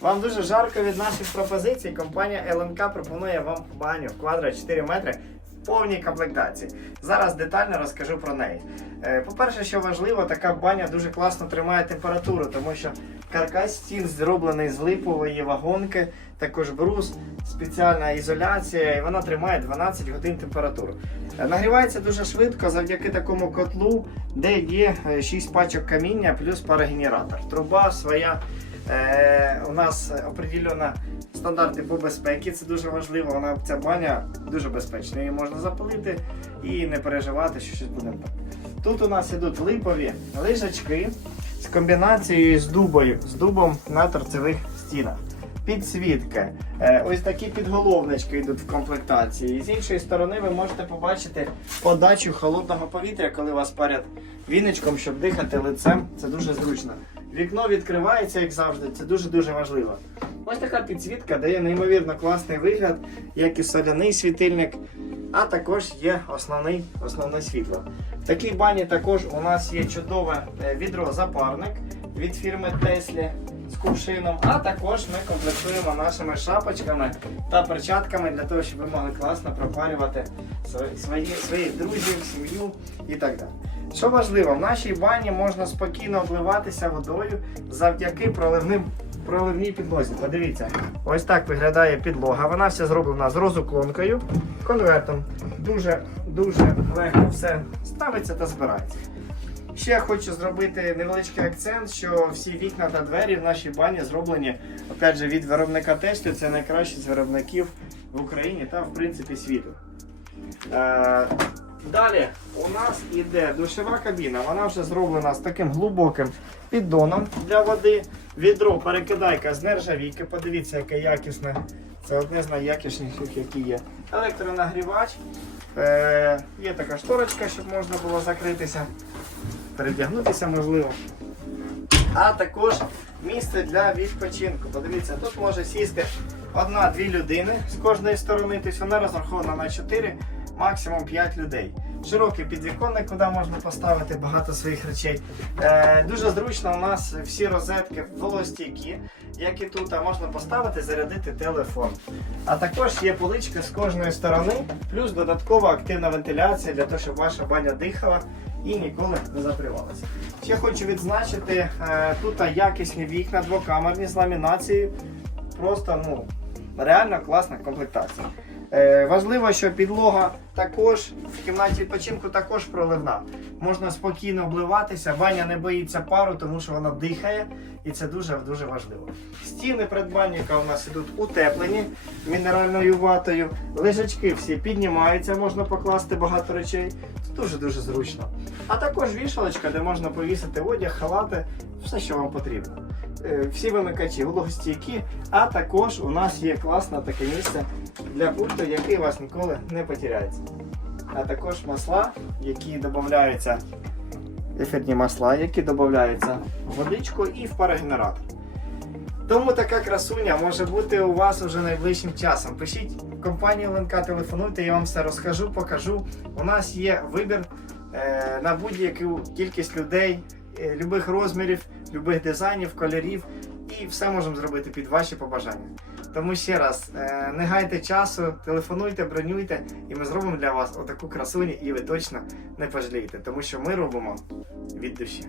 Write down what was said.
Вам дуже жарко від наших пропозицій. Компанія ЛНК пропонує вам баню в квадра 4 метри в повній комплектації. Зараз детально розкажу про неї. Е, По-перше, що важливо, така баня дуже класно тримає температуру, тому що каркас стін зроблений з липової вагонки, також брус, спеціальна ізоляція, і вона тримає 12 годин температуру. Е, Нагрівається дуже швидко завдяки такому котлу, де є 6 пачок каміння плюс парогенератор. Труба своя. Е, у нас определена стандарти по безпеці, це дуже важливо. Вона ця баня дуже безпечна. Її можна запалити і не переживати, що щось буде так. Тут у нас ідуть липові лижачки з комбінацією з дубою, з дубом на торцевих стінах. Підсвітки, Е, ось такі підголовнички йдуть в комплектації. З іншої сторони ви можете побачити подачу холодного повітря, коли вас парять віничком, щоб дихати лицем. Це дуже зручно. Вікно відкривається, як завжди, це дуже-дуже важливо. Ось така підсвітка дає неймовірно класний вигляд, як і соляний світильник, а також є основний, основне світло. В такій бані також у нас є чудове е, відро-запарник від фірми з кувшином, а також ми комплектуємо нашими шапочками та перчатками для того, щоб ви могли класно пропарювати свої, свої, своїх друзів, сім'ю і так далі. Що важливо, в нашій бані можна спокійно обливатися водою завдяки проливним проливній підлозі. Подивіться, ось так виглядає підлога. Вона вся зроблена з розуклонкою, конвертом. Дуже дуже легко все ставиться та збирається. Ще хочу зробити невеличкий акцент, що всі вікна та двері в нашій бані зроблені опять же, від виробника Теслі. Це найкращий з виробників в Україні та в принципі світу. Е, Далі у нас іде душова кабіна. Вона вже зроблена з таким глибоким піддоном для води. Відро перекидайка з нержавійки. Подивіться, яке якісне. Це одне з найякісніших, які є. Електронагрівач. Е, є така шторочка, щоб можна було закритися, передягнутися можливо. А також місце для відпочинку. Подивіться, тут може сісти одна-дві людини з кожної сторони, тобто вона розрахована на 4, максимум 5 людей. Широкий підвіконник, куди можна поставити багато своїх речей. Е, дуже зручно у нас всі розетки волостійкі, як і тут, а можна поставити, зарядити телефон. А також є поличка з кожної сторони, плюс додаткова активна вентиляція для того, щоб ваша баня дихала і ніколи не закривалася. Ще хочу відзначити, е, тут якісні вікна двокамерні з ламінацією. Просто ну, реально класна комплектація. Е, важливо, що підлога також в кімнаті відпочинку також проливна. Можна спокійно обливатися, баня не боїться пару, тому що вона дихає, і це дуже дуже важливо. Стіни придбанника у нас ідуть утеплені мінеральною ватою. Лежачки всі піднімаються, можна покласти багато речей. Це дуже дуже зручно. А також вішалочка, де можна повісити одяг, халати, все, що вам потрібно. Е, Всі вимикачі вологостійкі, а також у нас є класне таке місце для пульту, який у вас ніколи не потеряється. А також масла, які додаються, ефірні масла, які додаються в водичку і в парогенератор. Тому така красуня може бути у вас уже найближчим часом. Пишіть компанію ЛНК, телефонуйте, я вам все розкажу, покажу. У нас є вибір е, на будь-яку кількість людей, е, любих розмірів, любих дизайнів, кольорів. І все можемо зробити під ваші побажання. Тому ще раз, е, не гайте часу, телефонуйте, бронюйте, і ми зробимо для вас отаку красуню, і ви точно не пожалієте, тому що ми робимо від душі.